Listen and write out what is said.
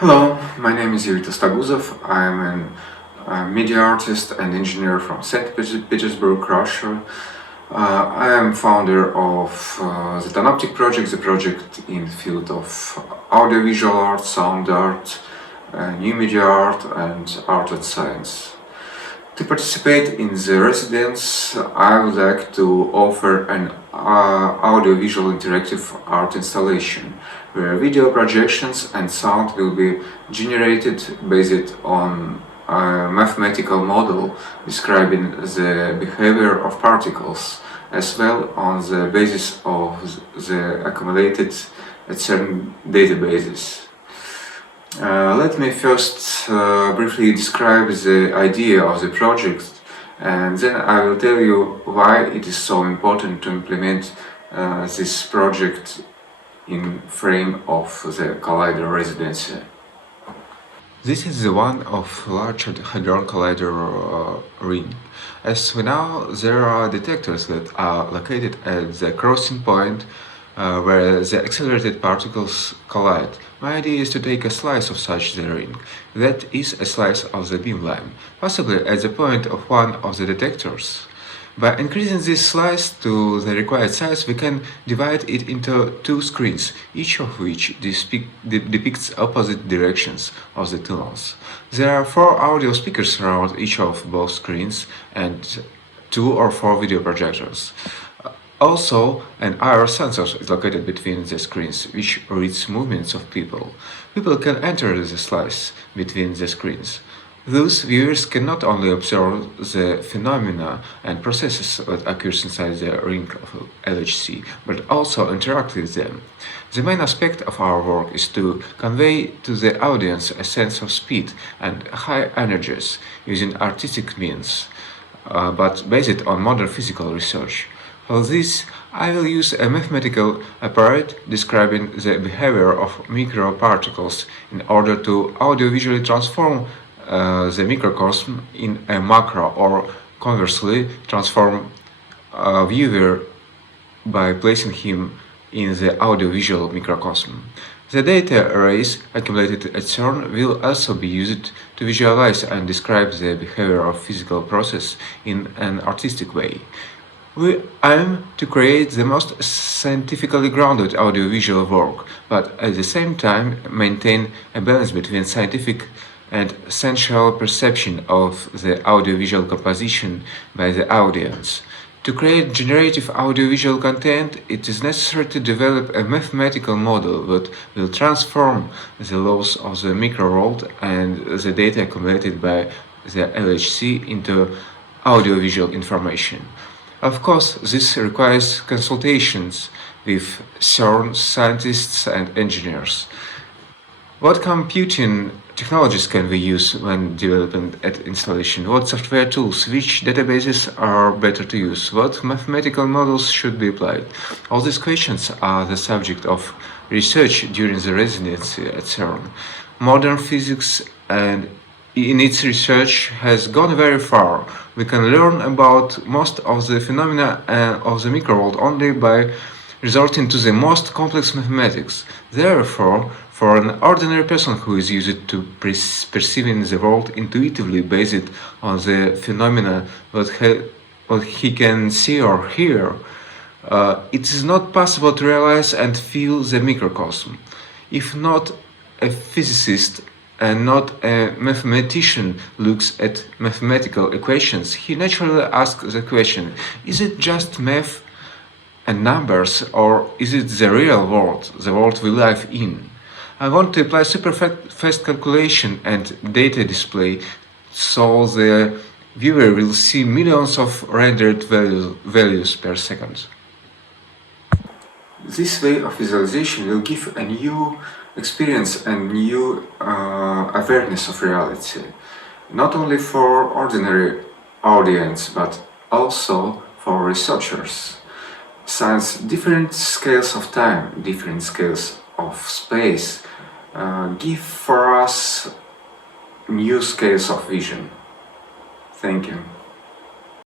Hello, my name is I am a media artist and engineer from St. Petersburg, Russia. I am founder of the Tonoptik project, the project in the field of audiovisual art, sound art, new media art and art and science. To participate in the residence, I would like to offer an audiovisual interactive art installation where video projections and sound will be generated based on a mathematical model describing the behavior of particles, as well on the basis of the accumulated at certain databases. Let me first briefly describe the idea of the project, and then I will tell you why it is so important to implement this project in frame of the collider residency. This is the one of Large Hadron Collider ring. As we know, there are detectors that are located at the crossing point where the accelerated particles collide. My idea is to take a slice of such the ring. That is a slice of the beamline, possibly at the point of one of the detectors. By increasing this slice to the required size, we can divide it into two screens, each of which depicts opposite directions of the tunnels. There are 4 audio speakers around each of both screens and 2 or 4 video projectors. Also, an IR sensor is located between the screens, which reads movements of people. People can enter the slice between the screens. Thus, viewers can not only observe the phenomena and processes that occurs inside the ring of LHC, but also interact with them. The main aspect of our work is to convey to the audience a sense of speed and high energies using artistic means, but based on modern physical research. For this, I will use a mathematical apparatus describing the behavior of microparticles in order to audiovisually transform the microcosm in a macro, or conversely transform a viewer by placing him in the audiovisual microcosm. The data arrays accumulated at CERN will also be used to visualize and describe the behavior of physical process in an artistic way. We aim to create the most scientifically grounded audiovisual work, but at the same time maintain a balance between scientific and sensual perception of the audiovisual composition by the audience. To create generative audiovisual content, it is necessary to develop a mathematical model that will transform the laws of the microworld and the data accumulated by the LHC into audiovisual information. Of course, this requires consultations with CERN scientists and engineers. What computing technologies can we use when developing an installation? What software tools? Which databases are better to use? What mathematical models should be applied? All these questions are the subject of research during the residency at CERN. Modern physics and in its research has gone very far. We can learn about most of the phenomena of the microworld only by resorting to the most complex mathematics. Therefore, for an ordinary person who is used to perceiving the world intuitively based on the phenomena what he can see or hear, it is not possible to realize and feel the microcosm. If not a physicist and not a mathematician looks at mathematical equations, he naturally asks the question, is it just math and numbers, or is it the real world, the world we live in? I want to apply super fast calculation and data display so the viewer will see millions of rendered values per second. This way of visualization will give a new experience and new awareness of reality, not only for ordinary audience but also for researchers. Since different scales of time, different scales of space give for us new scales of vision. Thank you.